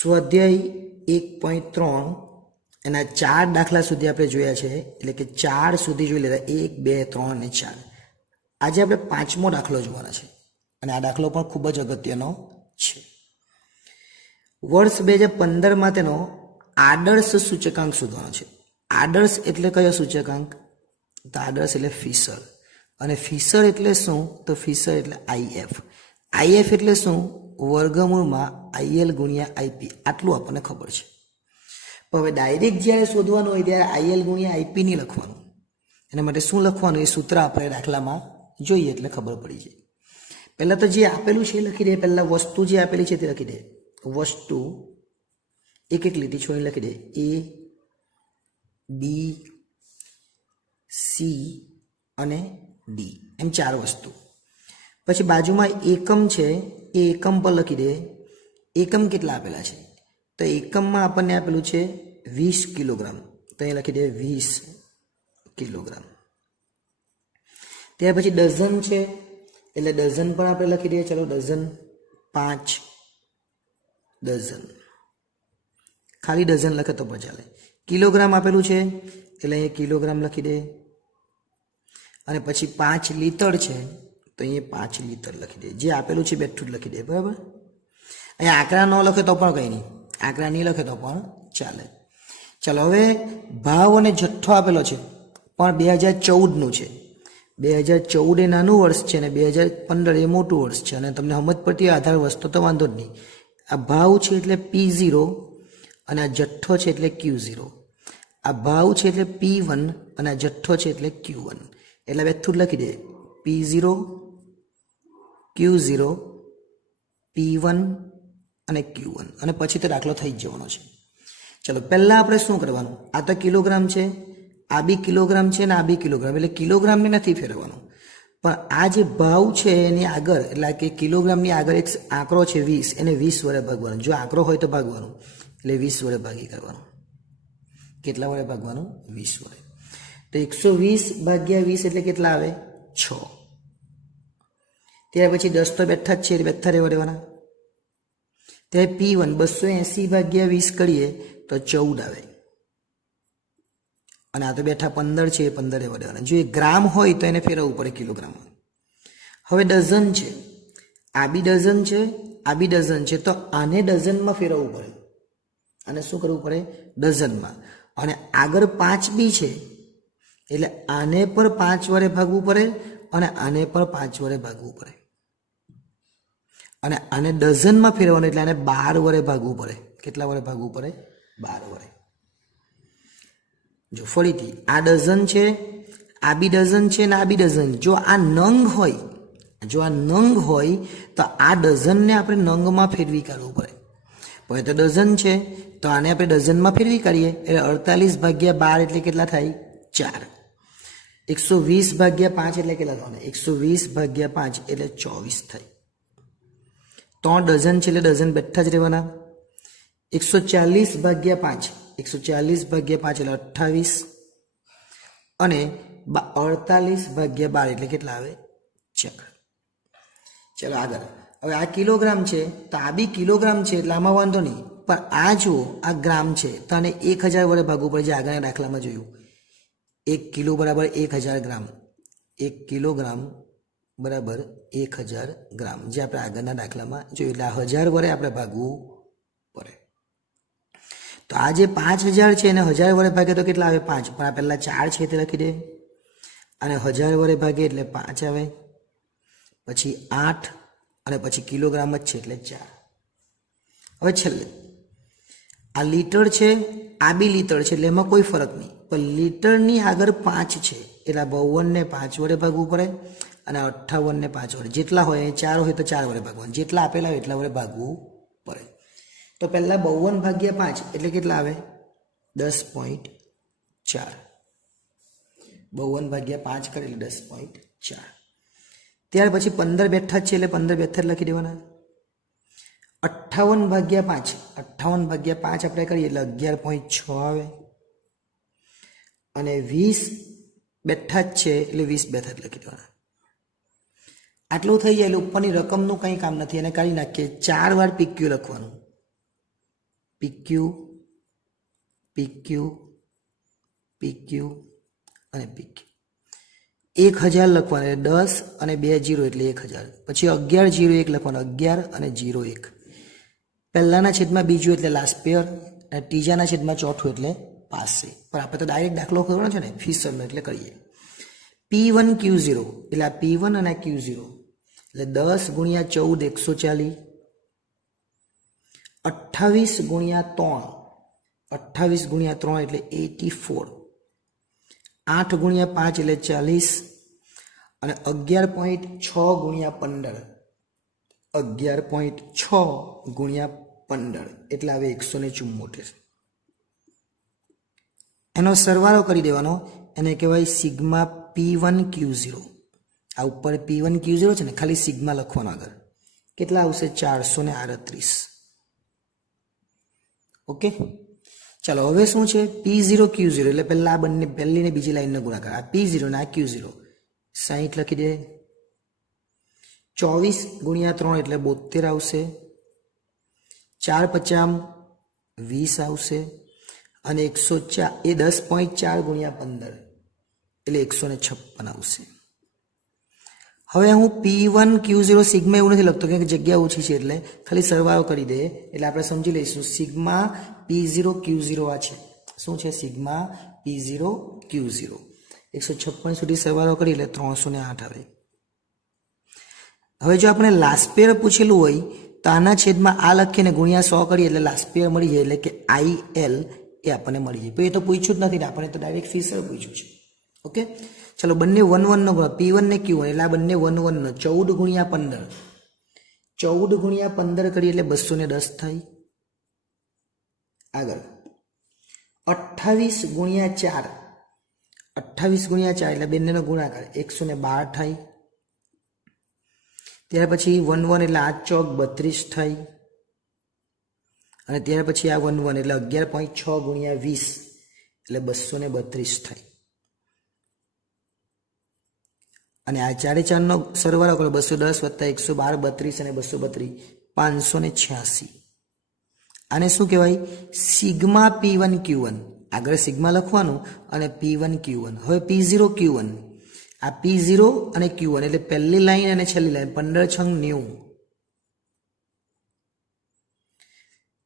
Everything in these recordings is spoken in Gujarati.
સ્વાધ્યાય 1.3 એના 4 દાખલા સુધી આપણે જોયા છે, એટલે કે 4 સુધી જોઈ લીધા, 1, 2, 3 અને 4. આજે આપણે 5મો દાખલો જોવાનો છે અને આ દાખલો પણ ખૂબ જ અગત્યનો છે. વર્ષ 2015માં તેનો આદર્શ સૂચકાંક શોધવાનો છે. આદર્શ એટલે કયો સૂચકાંક? તો આદર્શ એટલે ફિશર, અને ફિશર એટલે શું? તો ફિશર એટલે IF. IF એટલે શું? વર્ગમૂળમાં IL ગુણ્યા IP. આટલું આપણને ખબર છે. પણ હવે ડાયરેક્ટ જ્યારે શોધવાનું હોય ત્યારે IL ગુણ્યા IP નહીં લખવાનું. એના માટે શું લખવાનું? એ સૂત્ર આપણે દાખલામાં જોઈએ એટલે ખબર પડી જાય. પહેલાં તો જે આપેલું છે એ લખી દે. પહેલાં વસ્તુ જે આપેલી છે તે લખી દે. વસ્તુ એક એક લીટી છોડી લખી દે. A, B, C અને D, એમ 4 વસ્તુ. પછી બાજુમાં એકમ છે, એ એકમ પર લખી દે. એકમ કેટલા આપેલા છે? તો એકમમાં આપણને આપેલું છે 20 કિલોગ્રામ, તો અહીં લખી દે 20 કિલોગ્રામ. ત્યાર પછી ડઝન છે, એટલે ડઝન પણ આપણે લખી દઈએ. ચલો ડઝન 5 ડઝન, ખાલી ડઝન લખે તો પણ ચાલે. કિલોગ્રામ આપેલું છે એટલે અહીંયા કિલોગ્રામ લખી દે. અને પછી 5 લીટર છે તો અહીંયા 5 લીટર લખી દે. જે આપેલું છે બેઠું જ લખી દે, બરાબર. અહીંયા આંકડા ન લખે તો પણ કંઈ નહીં, આંકડા નહીં લખે તો પણ ચાલે. ચાલો, હવે ભાવ અને જથ્થો આપેલો છે પણ 2014નું છે. 2014 એ નાનું વર્ષ છે અને 2015 એ મોટું વર્ષ છે, અને તમને સમજ પડતી આધાર વસ્તુ તો વાંધો જ નહીં. આ ભાવ છે એટલે P0 અને આ જથ્થો છે એટલે Q0. આ ભાવ છે એટલે P1 અને આ જથ્થો છે એટલે Q1. એટલે બેઠું જ લખી દે. P0, Q0, P1 અને Q1, અને પછી તો દાખલો થઈ જ જવાનો છે. ચલો, પહેલાં આપણે શું કરવાનું? આ તો કિલોગ્રામ છે, આ બી કિલોગ્રામ છે ને આ બી કિલોગ્રામ, એટલે કિલોગ્રામને નથી ફેરવવાનું. પણ આ જે ભાવ છે એની આગળ, એટલે કે કિલોગ્રામની આગળ એક આંકડો છે 20, એને 20 વડે ભાગવાનું. જો આંકડો હોય તો ભાગવાનું, એટલે 20 વડે ભાગી કરવાનું. કેટલા વડે ભાગવાનું? 20 વડે. તો 120 ભાગ્યા 20 એટલે કેટલા આવે? 6. ત્યાર પછી 10 તો બેઠા જ છે એટલે બેઠા રહેવા દેવાના. ત્યારે P1 280 ભાગ્યા 20 કરીએ તો 14 આવે, અને આ તો બેઠા 15 છે, 15 રહેવા દેવાના. જો એ ગ્રામ હોય તો એને ફેરવવું પડે કિલોગ્રામમાં. હવે ડઝન છે, આ બી ડઝન છે, આ બી ડઝન છે, તો આને ડઝનમાં ફેરવવું પડે. આને શું કરવું પડે? ડઝનમાં. અને આગળ 5 બી છે એટલે આને પર 5 વડે ભાગવું પડે અને આને પર 5 વડે ભાગવું પડે. અને આને ડઝનમાં ફેરવવાનું એટલે આને 12 વડે ભાગવું પડે. કેટલા વડે ભાગવું પડે? 12 વડે. જો ફરીથી, આ ડઝન છે, આ બી ડઝન છે ને આ બી ડઝન. જો આ નંગ હોય, જો આ નંગ હોય તો આ ડઝનને આપણે નંગમાં ફેરવી કાઢવું પડે. પણ તો ડઝન છે તો આને આપણે ડઝનમાં ફેરવી કાઢીએ એટલે 48 ભાગ્યા 12 એટલે કેટલા થાય? 4. 120 ભાગ્યા 5 એટલે કેટલા થવાના? 120 ભાગ્યા 5 એટલે 24 થાય. 3 ડઝન છે એટલે ડઝન બેઠા જ રહેવાના. 140 ભાગ્યા 5, 140 ભાગ્યા 5 એટલે 28, અને 48 ભાગ્યા 12 એટલે કેટલા આવે? 4. ચલો આગળ. હવે આ કિલોગ્રામ છે તો આ બી કિલોગ્રામ છે એટલે આમાં વાંધો નહીં. પણ આ જુઓ, આ ગ્રામ છે તો આને 1000 વડે ભાગવું પડે, જે આગળના દાખલામાં જોયું. 1 કિલો બરાબર 1000 ગ્રામ. 1 કિલોગ્રામ બરાબર 1000 ગ્રામ, જે આપણે આગળના દાખલામાં જોયું. એટલે આ 1000 વડે આપણે ભાગવું પડે. તો આ જે 5000 છે એને 1000 વડે ભાગે તો કેટલા આવે? 5. પણ આ પહેલાં 4 છે તે લખી દે, અને 1000 વડે ભાગે એટલે 5 આવે, પછી 8, અને પછી કિલોગ્રામ જ છે એટલે 4. હવે છેલ્લે આ લીટર છે, આ બી લીટર છે, એટલે એમાં કોઈ ફરક નહીં. પણ લીટરની આગળ 5 છે એટલે 52ને 5 વડે ભાગવું પડે, અને 58ને 5 વડે. જેટલા હોય, 4 હોય તો 4 વડે ભાગવાનું. જેટલા આપેલા હોય એટલા વડે ભાગવું પડે. તો પહેલાં 52 ભાગ્યા 5 એટલે કેટલા આવે? 10.4. 52 ભાગ્યા 5 કરે એટલે 10.4. ત્યાર પછી 15 બેઠા છે એટલે 15 બેઠા લખી દેવાના. 58 ભાગ્યા 5, 58 ભાગ્યા 5 આપણે કરીએ એટલે 11.6 આવે, અને 20 બેઠા જ છે એટલે 20 બેઠા જ લખી દેવાના. આટલું થઈ જાય એટલે ઉપરની રકમનું કંઈ કામ નથી, એને કાઢી નાખીએ. 4 વાર PQ લખવાનું. PQ PQ PQ અને PQ 1000 લખવાનું એટલે 10 અને 2 0 એટલે 1000. પછી 11 0 1 લખવાનું 11 અને 0 1. પહેલાના છેદમાં બીજું એટલે લાસ્ટ પેયર અને ત્રીજાના છેદમાં ચોથું એટલે પાસે. પણ આપણે તો ડાયરેક્ટ દાખલો કરવાનો છે ને ફિશરનો, એટલે કરીએ. P1 Q0 એટલે આ P1 અને Q0 એટલે 10 ગુણ્યા 14 140, 28 ગુણ્યા 3 28 ગુણ્યા 3 એટલે 84, 8 ગુણ્યા 5 એટલે 40 અને 11.6 ગુણ્યા 15 11.6 ગુણ્યા 15 એટલે આવે 174. એનો સરવાળો કરી દેવાનો, એને કહેવાય સિગ્મા P1 Q0. આ ઉપર P1 Q0 છે ને, ખાલી સિગ્મા લખવાનો આગળ. કેટલા આવશે? 438. ઓકે, ચાલો હવે શું છે? P0 Q0 એટલે પહેલા આ બંને, પહેલી ને બીજી લાઈનનો ગુણાકાર. આ P0 ને આ Q0 60 લખી દે. 24 ગુણ્યા 3 એટલે 72 આવશે. 4 50 20 આવશે અને 104 એ 10.4 ગુણ્યા 15 એટલે 156 આવશે. હવે હું P1 Q0 સિગ્મા એવું નથી લખતો, કે જગ્યા ઓછી છે એટલે ખાલી સરવાળો કરી દે એટલે આપણે સમજી લઈશું સિગ્મા P0 Q0 આ છે. શું છે? Sigma P0 Q0. 156 સુધી સરવાળો કરી એટલે 308 આવે. હવે જો આપણે લાસ્ટ પેયર પૂછેલું હોય તો આના છેદમાં આ લખીને ગુણ્યા 100 કરીએ એટલે લાસ્ટ પેયર મળી જાય, એટલે કે IL એ આપણને મળી જાય. એ તો પૂછ્યું જ નથી ને, આપણે તો ડાયરેક્ટ ફિશર પૂછ્યું છે. ઓકે, ચલો બંને 1 1 નો ગુણાકાર, P1 ને Q1 એટલે આ બંને 1 1 નો 14 ગુણ્યા 15 14 ગુણ્યા 15 કરીએ એટલે 210 થાય. આગળ 28 ગુણ્યા 4 28 ગુણ્યા 4 એટલે બંનેનો ગુણાકાર 112 થાય. ત્યાર પછી 1 1 એટલે 8 ચોક 32 થાય અને ત્યાર પછી આ 1 1 એટલે 11.6 ગુણ્યા 20 એટલે 232 થાય. અને આ 4 4 નો સરવાળો કરો 210 વત્તા 112 32 અને 232 586. આને શું કહેવાય? Sigma P1 Q1. આગળ સિગ્મા લખવાનું અને P1 Q1. હવે P0 Q1, આ P0 અને Q1 એટલે પહેલી લાઈન અને છેલ્લી લાઈન 15 6 90.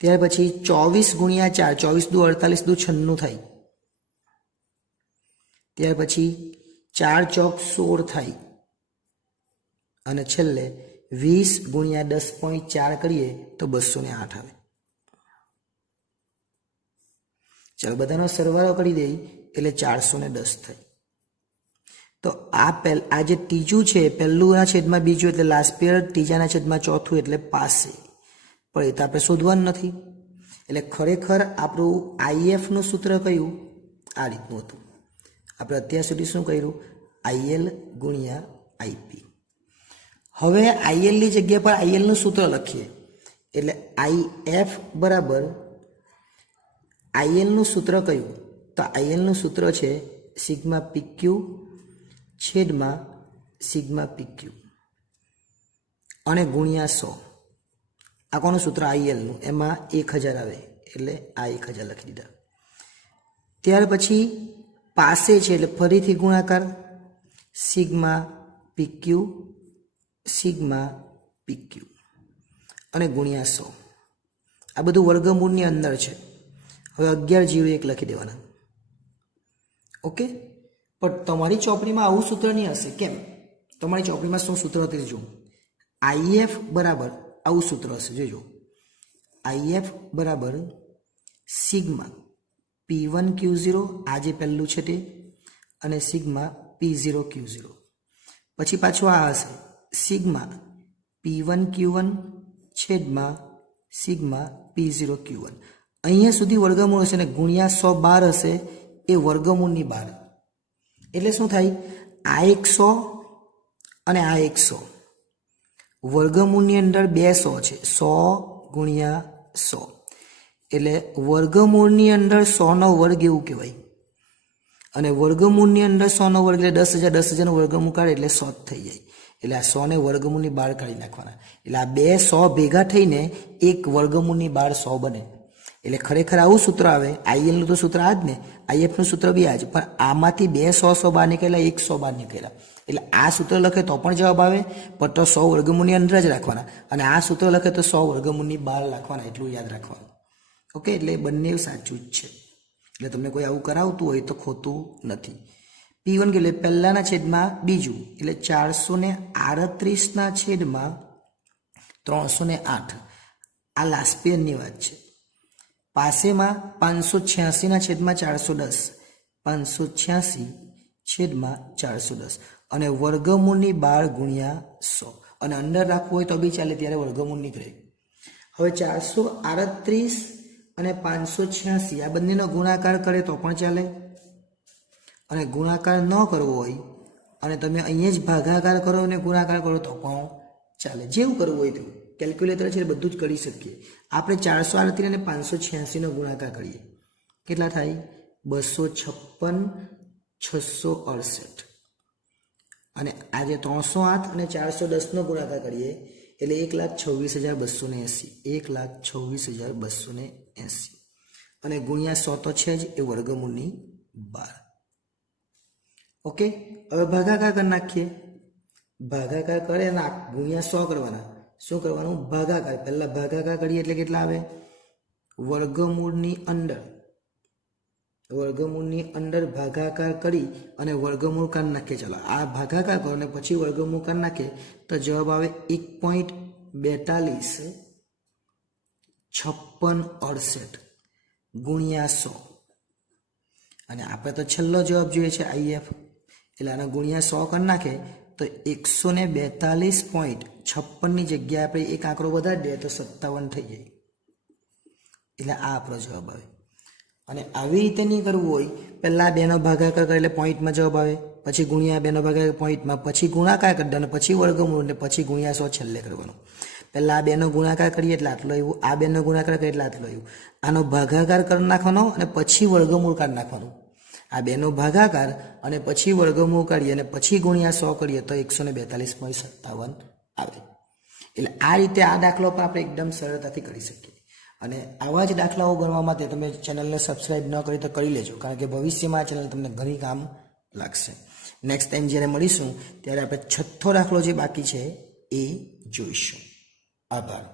ત્યાર પછી 24 ગુણ્યા 4 24 દુ 48 દુ 96 થાય. ત્યાર પછી 4 ચોક 16 થાય અને છેલ્લે 20 ગુણ્યા 10.4 કરીએ તો 208 આવે. ચાલો બધાનો સરવાળો કરી દઈએ એટલે 410 થાય. તો આ જે ત્રીજું છે, પહેલુંના છેદમાં બીજું એટલે લાસ્ટ પેયર, ત્રીજાના છેદમાં ચોથું એટલે પાસે. પણ એ તો આપણે શોધવાનું નથી. એટલે ખરેખર આપણું IF નું સૂત્ર કયું? આ રીતનું હતું. આપણે અત્યાર સુધી શું કર્યું? IL ગુણ્યા IP. હવે IL ની જગ્યા પર IL નું સૂત્ર લખીએ એટલે IF બરાબર IL નું સૂત્ર કયું? તો IL નું સૂત્ર છે સિગ્મા PQ છેદમાં સિગ્મા PQ અને ગુણ્યા 100. આ કોનું સૂત્ર? IL નું. એમાં 1000 આવે એટલે આ 1000 લખી દીધા. ત્યાર પછી પાસે છે એટલે ફરીથી ગુણાકાર સિગ્મા PQ સિગ્મા PQ અને ગુણ્યા 100. આ બધું વર્ગમૂળની અંદર છે. હવે 11 0 1 લખી દેવાના. ઓકે, પણ તમારી ચોપડીમાં આવું સૂત્ર નહીં હશે. કેમ? તમારી ચોપડીમાં શું સૂત્ર હતું જો, IF બરાબર આવું સૂત્ર હશે. જોજો, IF બરાબર સિગ્મા P1 Q0, આ જે પહેલું છે તે, અને સિગ્મા P0 Q0. પછી પાછું આ હશે સિગ્મા P1 Q1 છેદમાં સિગ્મા P0 Q1. અહીંયા સુધી વર્ગમૂળ હશે ને ગુણ્યા 112 હશે, એ વર્ગમૂળની બહાર. એટલે શું થાય? આ 100 અને આ 100 વર્ગમૂળની અંદર 200 છે. 100 ગુણ્યા 100 એટલે વર્ગમૂળની અંદર 100 નો વર્ગ એવું કહેવાય. અને વર્ગમૂળની અંદર 100 નો વર્ગ એટલે 10,000 10,000 નો વર્ગમૂળ કાઢે એટલે 100 થઈ જાય. એટલે આ 100 ને વર્ગમૂળની બહાર કાઢી નાખવાના. એટલે આ બે 100 ભેગા થઈને એક વર્ગમૂળની બહાર 100 બને. એટલે ખરેખર આવું સૂત્ર આવે. આઈએલનું તો સૂત્ર આ જ ને, આઈએફનું સૂત્ર બી આ જ, પણ આમાંથી 2 100 બહાર નીકળ્યા, 1 100 બહાર નીકળ્યા. એટલે આ સૂત્ર લખે તો પણ જવાબ આવે, પણ તો 100 વર્ગમૂળની અંદર જ રાખવાના, અને આ સૂત્ર લખે તો 100 વર્ગમૂળની બહાર રાખવાના, એટલું યાદ રાખવાનું. ઓકે, એટલે બંને સાચું જ છે. એટલે તમને કોઈ આવું કરાવતું હોય તો ખોટું નથી. P1 એટલે પહેલાના છેદમાં બીજું, એટલે 438 છેદમાં 308. આ લાસ્ટ પેયરની વાત છે. પાસેમાં 586 છેદમાં 410, 586 છેદમાં 410, અને વર્ગમૂળની 12 ગુણ્યા 100, અને અંદર રાખવું હોય તો બી ચાલે, ત્યારે વર્ગમૂળ નીકળે. હવે 438 અને 586 આ બંનેનો ગુણાકાર કરે તો પણ ચાલે, અને ગુણાકાર ન કરવો હોય અને તમે અહીંયા જ ભાગાકાર કરો અને ગુણાકાર કરો તો પણ ચાલે. જેવું કરવું હોય તેવું, કેલ્ક્યુલેટર છે બધું જ કરી શકીએ. આપણે 438 અને 586 નો ગુણાકાર કરીએ, કેટલા થાય? 256 668. અને આજે 308 અને 410 નો ગુણાકાર કરીએ એટલે 1,26,280, 1,26,280, અને ગુણ્યા 100 તો છે જ, એ વર્ગમૂળની 12. ઓકે, હવે ભાગાકાર કરી નાખીએ. ભાગાકાર કરે અને ગુણ્યા 100 કરવાના. શું કરવાનું? ભાગાકાર. પહેલા ભાગાકાર કરીએ એટલે કેટલા આવે? વર્ગમૂળની અંદર ભાગાકાર કરી અને વર્ગમૂળ કાઢી નાખીએ. ચાલો આ ભાગાકાર કરો અને પછી વર્ગમૂળ કાઢી નાખીએ તો જવાબ આવે 1.425668 ગુણ્યા 100. અને આપણે તો છેલ્લો જવાબ જોઈએ છે આઈએફ, એટલે આના ગુણ્યા 100 કરી નાખે તો 142.56 ની જગ્યાએ આપણે એક આંકડો વધારી દઈએ તો 57 થઈ જાય. એટલે આ આપણો જવાબ આવે. અને આવી રીતે નહીં કરવું હોય, પહેલાં 2 નો ભાગાકાર કરે એટલે પોઈન્ટમાં જવાબ આવે, પછી ગુણ્યા 2 નો ભાગાકાર પોઈન્ટમાં, પછી ગુણાકાર કરી દેવાનો, પછી વર્ગમૂળ, ને પછી ગુણ્યા 100 છેલ્લે કરવાનું. પહેલાં આ 2 નો ગુણાકાર કરીએ એટલે આટલો આવ્યું, આ 2 નો ગુણાકાર કરીએ એટલે આટલો આવ્યું. આનો ભાગાકાર કરી નાખવાનો અને પછી વર્ગમૂળ કાઢી નાખવાનું. આ 2 નો ભાગાકાર અને પછી વર્ગમૂળ કાઢીએ અને પછી ગુણ્યા 100 કરીએ તો 142.57 આવે. એટલે આ રીતે આ દાખલો પણ આપણે એકદમ સરળતાથી કરી શકીએ. અને આવા જ દાખલાઓ ગણવા માટે તમે ચેનલને સબસ્ક્રાઇબ ન કરી તો કરી લેજો, કારણ કે ભવિષ્યમાં આ ચેનલ તમને ઘણી કામ લાગશે. નેક્સ્ટ ટાઈમ જ્યારે મળીશું ત્યારે આપણે 6થો દાખલો જે બાકી છે એ જોઈશું. આભાર.